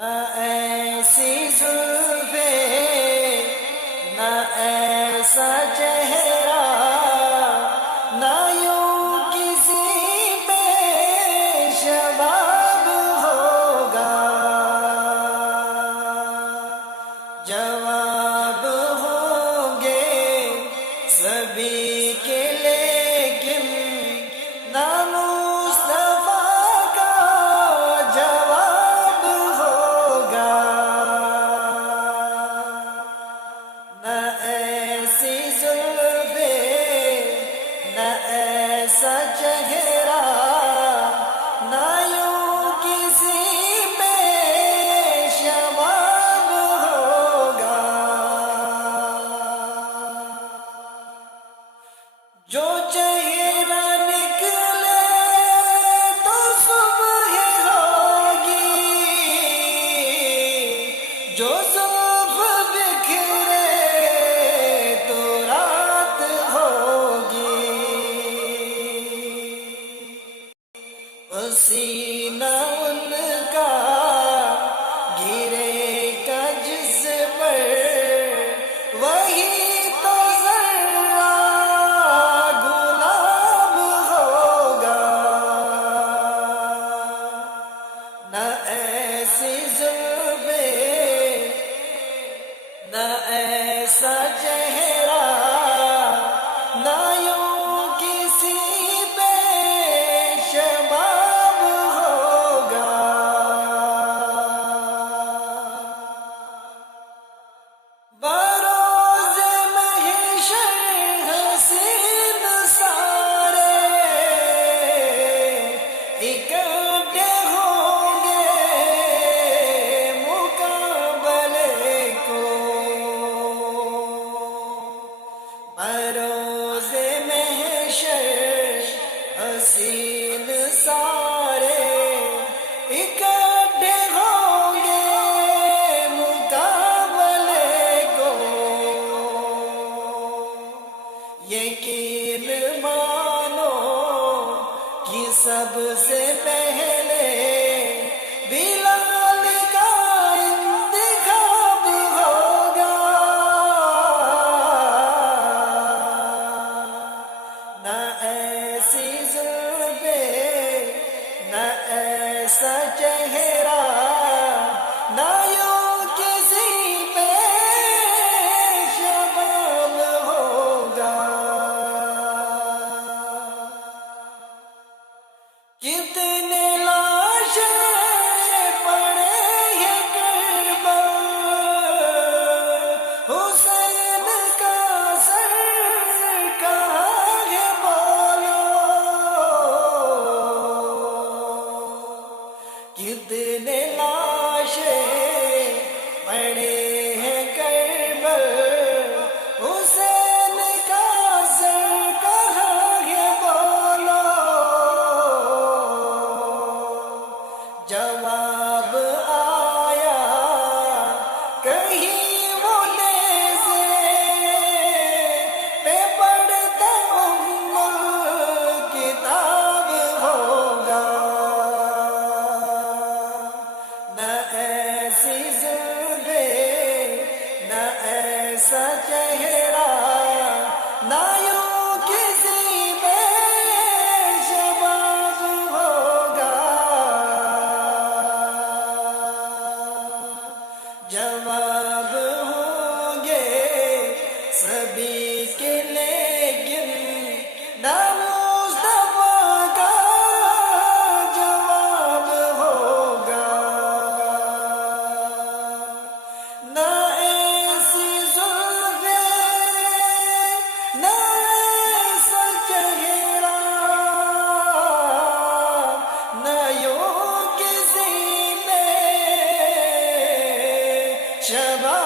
نہ ایسی زلفیں، نہ ایسا چہرہ، نہ یوں کسی پہ شباب ہوگا. جواب ہوں گے سبھی کے لیکن نہ مصطفیٰ کا جواب ہوگا. نہ ایسی زلفیں، نہ ایسا چہرہ، نہ یوں کسی پہ شباب ہوگا. جو چہرہ نکلے تو صبح ہوگی، جو زلف بکھرے تو رات ہوگی. پسینہ ان کا گرے گا جس پر، وہی تو ذرہ گلاب ہوگا. نہ ایسی زلفیں، نہ ایسا چہرہ، نہ یوں کسی پہ شباب ہوگا. بروز محشر حسین سارے اکٹھے ہوں گے مقابلے کو. بروز محشر حسین سارے اکٹھے ہوں گے مقابلے کو. یقین مانو کہ سب سے پہلے بلال کا انتخاب ہوگا. نہ ایسی زلفیں، نہ ایسا چہرہ، نہ یوں کسی پہ شباب ہوگا. کتنے لاشیں پڑے ہیں کربلا، حسین کا سر کہاں ہے بولو. کتنے لاشیں پڑے ہیں کربلا، حسین کا سر کہاں ہے بولو. جواب آیا کہیں وہ نیزے پہ پڑھتا کتاب ہوگا. نہ ایسی زلفیں، نہ ایسا چہرہ، نہ یوں کسی پہ شباب ہوگا. جواب ہوں گے سبھی کے لیکن نہ مصطفیٰ کا جواب ہوگا. نہ ایسی زلفیں، نہ ایسا چہرہ، نہ یوں کسی پہ شباب